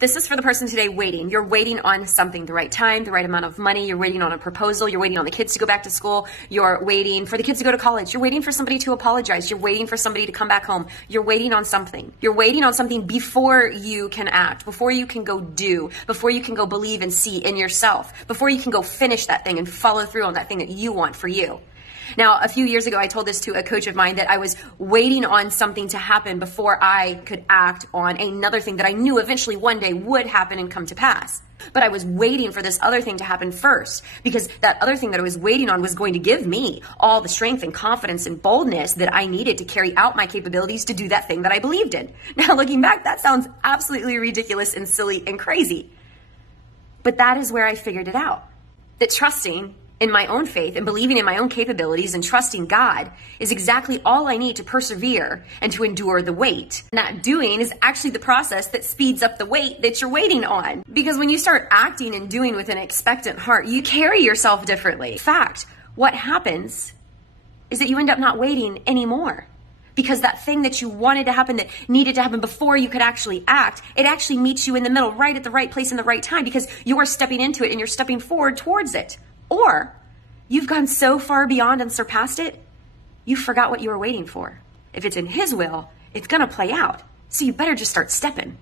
This is for the person today waiting. You're waiting on something, the right time, the right amount of money. You're waiting on a proposal. You're waiting on the kids to go back to school. You're waiting for the kids to go to college. You're waiting for somebody to apologize. You're waiting for somebody to come back home. You're waiting on something. You're waiting on something before you can act, before you can go do, before you can go believe and see in yourself, before you can go finish that thing and follow through on that thing that you want for you. Now, a few years ago, I told this to a coach of mine that I was waiting on something to happen before I could act on another thing that I knew eventually one day would happen and come to pass. But I was waiting for this other thing to happen first, because that other thing that I was waiting on was going to give me all the strength and confidence and boldness that I needed to carry out my capabilities to do that thing that I believed in. Now, looking back, that sounds absolutely ridiculous and silly and crazy. But that is where I figured it out. That trusting in my own faith and believing in my own capabilities and trusting God is exactly all I need to persevere and to endure the wait. And that doing is actually the process that speeds up the wait that you're waiting on. Because when you start acting and doing with an expectant heart, you carry yourself differently. In fact, what happens is that you end up not waiting anymore. Because that thing that you wanted to happen, that needed to happen before you could actually act, it actually meets you in the middle, right at the right place in the right time, because you're stepping into it and you're stepping forward towards it. Or you've gone so far beyond and surpassed it, you forgot what you were waiting for. If it's in His will, it's going to play out. So you better just start stepping.